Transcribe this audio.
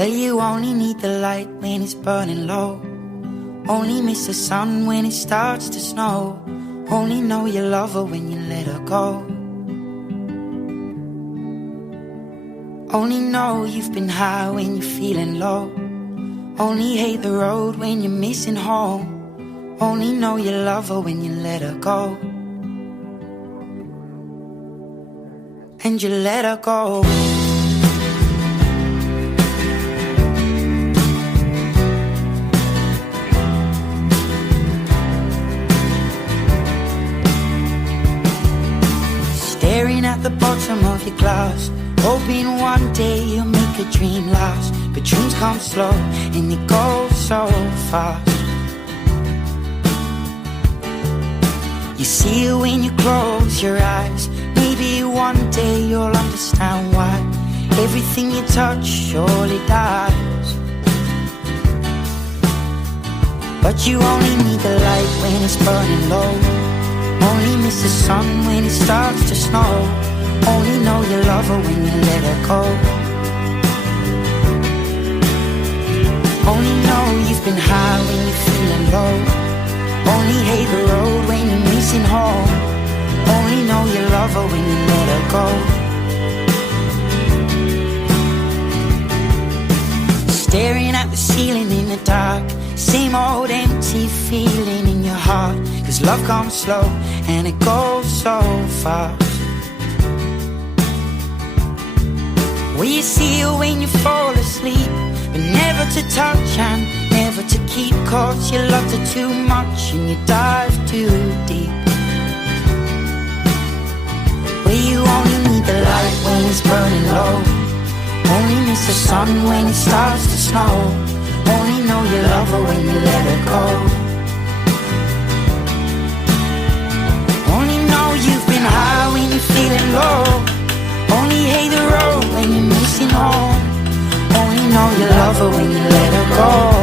Well, you only need the light when it's burning low. Only miss the sun when it starts to snow. Only know you love her when you let her go. Only know you've been high when you're feeling low. Only hate the road when you're missing home. Only know you love her when you let her go. And you let her go. Staring at the bottom of your glass, hoping one day you'll make a dream last. But dreams come slow and they go so fast. You see it when you close your eyes. Maybe one day you'll understand why everything you touch surely dies. But you only need the light when it's burning low. Only miss the sun when it starts to snow. Only know you love her when you let her go. Only know you've been high when you're feeling low. Only hate the road when you're missing home. Only know you love her when you let her go. Staring at the ceiling in the dark, same old empty feeling in your heart. Cause love comes slow and it goes so fast. Well, you see it when you fall asleep, but never to touch and never to keep. Cause you loved her too much and you dive too deep. Well, you only need the light when it's burning low. Only miss the sun when it starts to snow. Only know you love her when you let her go. Only know you've been high when you're feeling low. Only hate the road when you're missing home. Only know you love her when you let her go.